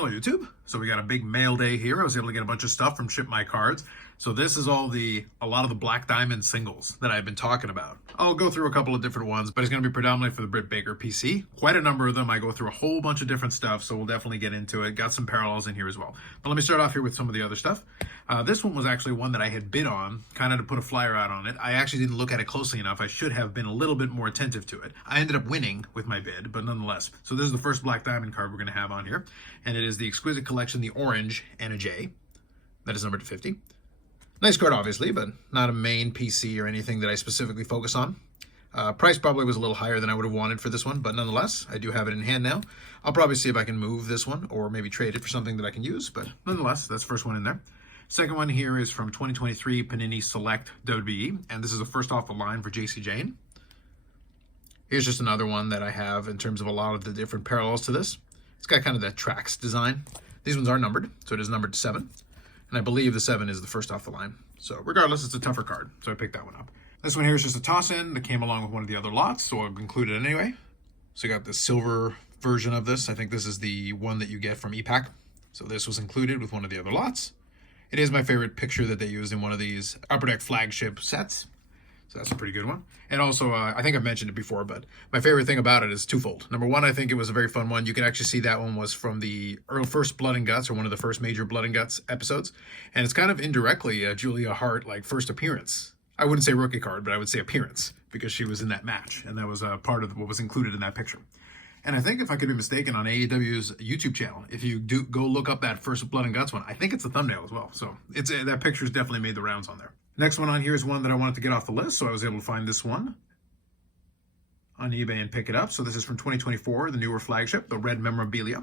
Hello YouTube. So we got a big mail day here. I was able to get a bunch of stuff from Ship My Cards. So this is a lot of the Black Diamond singles that I've been talking about. I'll go through a couple of different ones, but it's going to be predominantly for the Britt Baker PC. Quite a number of them. I go through a whole bunch of different stuff, so we'll definitely get into it. Got some parallels in here as well. But let me start off here with some of the other stuff. This one was actually one that I had bid on, kind of to put a flyer out on it. I actually didn't look at it closely enough. I should have been a little bit more attentive to it. I ended up winning with my bid, but nonetheless. So this is the first Black Diamond card we're going to have on here. And it is the Exquisite Collection, the Orange, and a J. That is numbered to 50. Nice card, obviously, but not a main PC or anything that I specifically focus on. Price probably was a little higher than I would have wanted for this one, but nonetheless, I do have it in hand now. I'll probably see if I can move this one or maybe trade it for something that I can use, but nonetheless, that's the first one in there. Second one here is from 2023 Panini Select WWE, and this is the first off the line for Jacy Jayne. Here's just another one that I have in terms of a lot of the different parallels to this. It's got kind of that tracks design. These ones are numbered, so it is numbered to 7. And I believe the 7 is the first off the line. So regardless, it's a tougher card, so I picked that one up. This one here is just a toss-in that came along with one of the other lots, so I've included it anyway. So you got the silver version of this. I think this is the one that you get from EPAC. So this was included with one of the other lots. It is my favorite picture that they used in one of these Upper Deck flagship sets. So that's a pretty good one. And also, I think I've mentioned it before, but my favorite thing about it is twofold. Number one, I think it was a very fun one. You can actually see that one was from the first Blood and Guts, or one of the first major Blood and Guts episodes. And it's kind of indirectly a Julia Hart first appearance. I wouldn't say rookie card, but I would say appearance, because she was in that match. And that was part of what was included in that picture. And I think, if I could be mistaken, on AEW's YouTube channel, if you do go look up that first Blood and Guts one, I think it's a thumbnail as well. So it's that picture's definitely made the rounds on there. Next one on here is one that I wanted to get off the list, so I was able to find this one on eBay and pick it up. So this is from 2024, the newer flagship, the red memorabilia.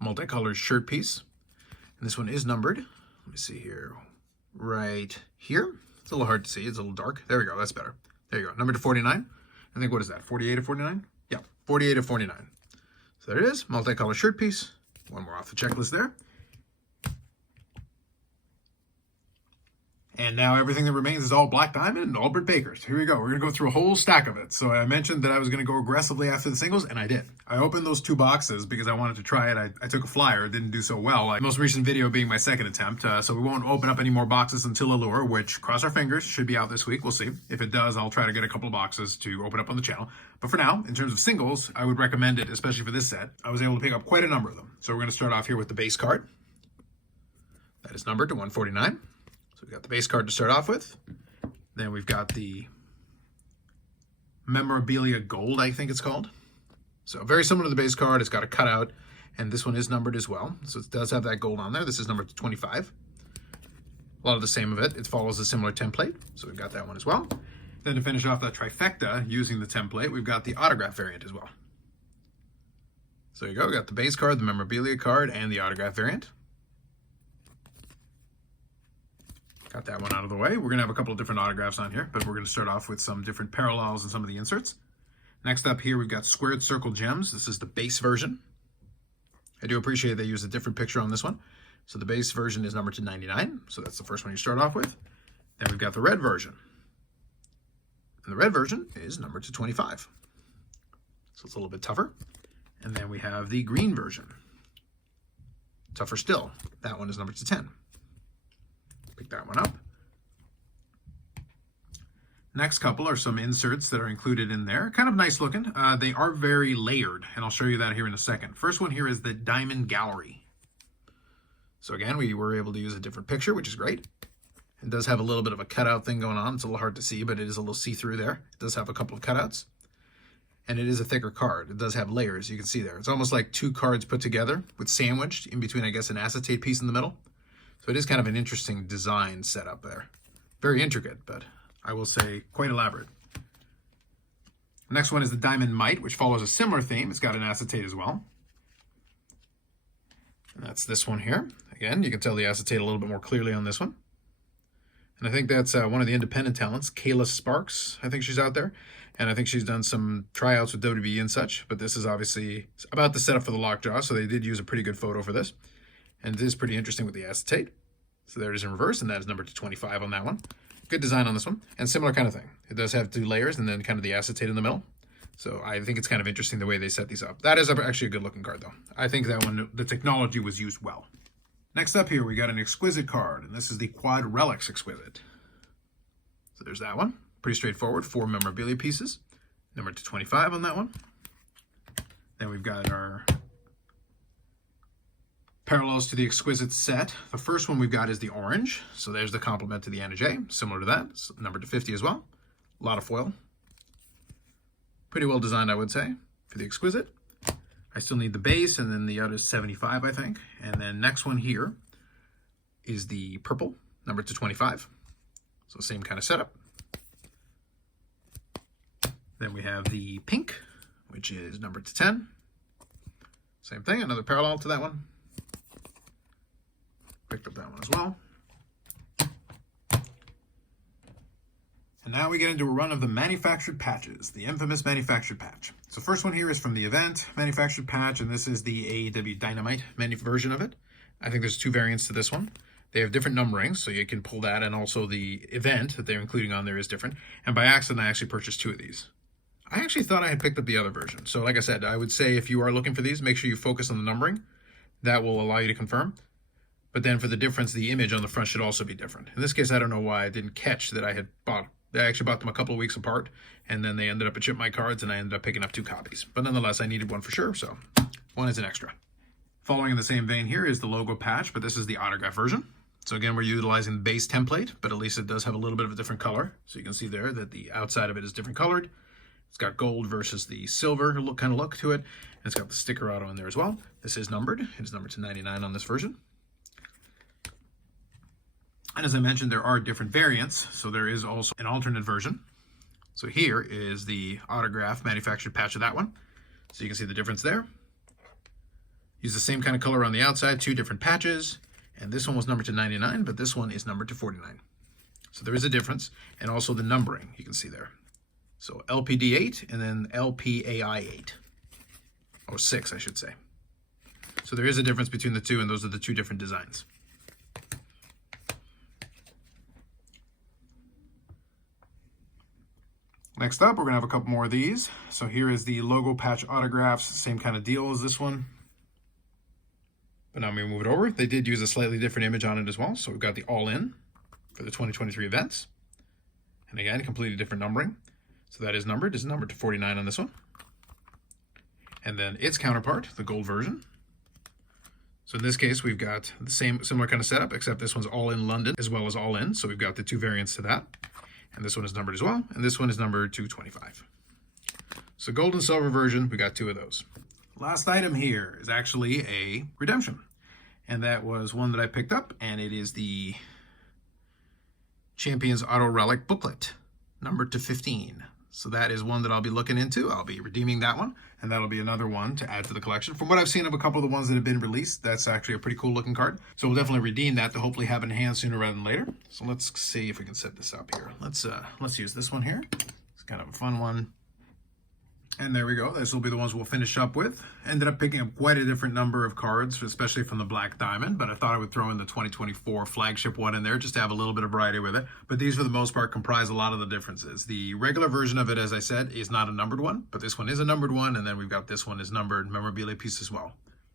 Multicolored shirt piece. And this one is numbered. Let me see here. Right here. It's a little hard to see. It's a little dark. There we go. That's better. There you go. Numbered to 49. I think, what is that, 48 of 49? Yeah, 48 of 49. So there it is. Multicolored shirt piece. One more off the checklist there. And now everything that remains is all Black Diamond and all Britt Bakers. Here we go. We're going to go through a whole stack of it. So I mentioned that I was going to go aggressively after the singles, and I did. I opened those 2 boxes because I wanted to try it. I took a flyer. It didn't do so well. Most recent video being my second attempt. So we won't open up any more boxes until Allure, which, cross our fingers, should be out this week. We'll see. If it does, I'll try to get a couple of boxes to open up on the channel. But for now, in terms of singles, I would recommend it, especially for this set. I was able to pick up quite a number of them. So we're going to start off here with the base card. That is numbered to 149. So we've got the base card to start off with. Then we've got the Memorabilia Gold, I think it's called. So very similar to the base card. It's got a cutout, and this one is numbered as well. So it does have that gold on there. This is numbered to 25. A lot of the same of it. It follows a similar template. So we've got that one as well. Then to finish off that trifecta using the template, we've got the autograph variant as well. So there you go. We got the base card, the Memorabilia card, and the autograph variant. Got that one out of the way. We're going to have a couple of different autographs on here, but we're going to start off with some different parallels and some of the inserts. Next up here, we've got Squared Circle Gems. This is the base version. I do appreciate they use a different picture on this one. So the base version is numbered to 99. So that's the first one you start off with. Then we've got the red version. And the red version is numbered to 25. So it's a little bit tougher. And then we have the green version. Tougher still. That one is numbered to 10. Pick that one up. Next couple are some inserts that are included in there. Kind of nice looking. They are very layered, and I'll show you that here in a second. First one here is the Diamond Gallery. So again, we were able to use a different picture, which is great. It does have a little bit of a cutout thing going on. It's a little hard to see, but it is a little see-through there. It does have a couple of cutouts. And it is a thicker card. It does have layers, you can see there. It's almost like 2 cards put together with sandwiched in between, I guess, an acetate piece in the middle. So it is kind of an interesting design setup there. Very intricate, but I will say quite elaborate. Next one is the Diamond Might, which follows a similar theme. It's got an acetate as well. And that's this one here. Again, you can tell the acetate a little bit more clearly on this one. And I think that's one of the independent talents, Kayla Sparks. I think she's out there. And I think she's done some tryouts with WWE and such. But this is obviously about the setup for the lockjaw, so they did use a pretty good photo for this. And it is pretty interesting with the acetate. So there it is in reverse, and that is numbered to 25 on that one. Good design on this one. And similar kind of thing. It does have 2 layers and then kind of the acetate in the middle. So I think it's kind of interesting the way they set these up. That is actually a good looking card though. I think that one, the technology was used well. Next up here, we got an Exquisite card, and this is the Quad Relics Exquisite. So there's that one. Pretty straightforward, 4 memorabilia pieces. Number to 25 on that one. Then we've got our parallels to the Exquisite set. The first one we've got is the orange. So there's the complement to the Anna Jay, similar to that. It's numbered to 50 as well. A lot of foil. Pretty well designed, I would say, for the Exquisite. I still need the base, and then the other is 75, I think. And then next one here is the purple, numbered to 25. So same kind of setup. Then we have the pink, which is numbered to 10. Same thing, another parallel to that one. Picked up that one as well. And now we get into a run of the manufactured patches, the infamous manufactured patch. So first one here is from the event manufactured patch, and this is the AEW Dynamite version of it. I think there's 2 variants to this one. They have different numberings, so you can pull that, and also the event that they're including on there is different. And by accident, I actually purchased 2 of these. I actually thought I had picked up the other version. So like I said, I would say if you are looking for these, make sure you focus on the numbering. That will allow you to confirm. But then for the difference, the image on the front should also be different. In this case, I don't know why I didn't catch that I had bought. I actually bought them a couple of weeks apart, and then they ended up at Ship My Cards, and I ended up picking up 2 copies. But nonetheless, I needed one for sure, so one is an extra. Following in the same vein here is the logo patch, but this is the autograph version. So again, we're utilizing the base template, but at least it does have a little bit of a different color. So you can see there that the outside of it is different colored. It's got gold versus the silver kind of look to it. And it's got the sticker out on there as well. This is numbered. It is numbered to 99 on this version. And as I mentioned, there are different variants. So there is also an alternate version. So here is the autograph manufactured patch of that one. So you can see the difference there. Use the same kind of color on the outside, 2 different patches. And this one was numbered to 99, but this one is numbered to 49. So there is a difference. And also the numbering, you can see there. So LPD8 and then LPAI8. Oh, 6, I should say. So there is a difference between the 2, and those are the 2 different designs. Next up, we're going to have a couple more of these. So here is the logo patch autographs, same kind of deal as this one. But now I'm going to move it over. They did use a slightly different image on it as well. So we've got the all-in for the 2023 events. And again, completely different numbering. So that is numbered. It's numbered to 49 on this one. And then its counterpart, the gold version. So in this case, we've got the similar kind of setup, except this one's all in London as well as all in. So we've got the 2 variants to that. And this one is numbered as well. And this one is numbered to 25. So gold and silver version, we got 2 of those. Last item here is actually a redemption. And that was one that I picked up, and it is the Champions Auto Relic booklet, numbered to 15. So that is one that I'll be looking into. I'll be redeeming that one, and that'll be another one to add to the collection. From what I've seen of a couple of the ones that have been released, that's actually a pretty cool looking card. So we'll definitely redeem that to hopefully have in hand sooner rather than later. So let's see if we can set this up here. Let's use this one here. It's kind of a fun one. And there we go. This will be the ones we'll finish up with. Ended up picking up quite a different number of cards, especially from the Black Diamond, but I thought I would throw in the 2024 flagship one in there just to have a little bit of variety with it. But these, for the most part, comprise a lot of the differences. The regular version of it, as I said, is not a numbered one, but this one is a numbered one, and then we've got this one is numbered memorabilia piece as well.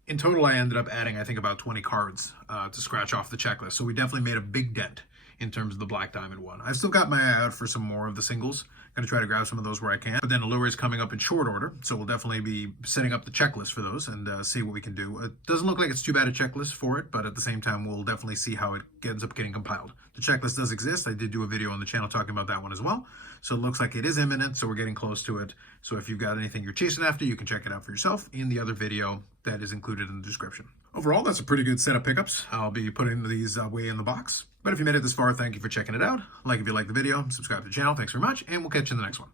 In total, I ended up adding, I think, about 20 cards to scratch off the checklist. So we definitely made a big dent in terms of the Black Diamond one. I've still got my eye out for some more of the singles. Going to try to grab some of those where I can. But then Allure is coming up in short order, so we'll definitely be setting up the checklist for those and see what we can do. It doesn't look like it's too bad a checklist for it, but at the same time, we'll definitely see how it ends up getting compiled. The checklist does exist. I did do a video on the channel talking about that one as well. So it looks like it is imminent, so we're getting close to it. So if you've got anything you're chasing after, you can check it out for yourself in the other video that is included in the description. Overall, that's a pretty good set of pickups. I'll be putting these way in the box. But if you made it this far, thank you for checking it out. Like if you liked the video, subscribe to the channel. Thanks very much, and we'll catch you in the next one.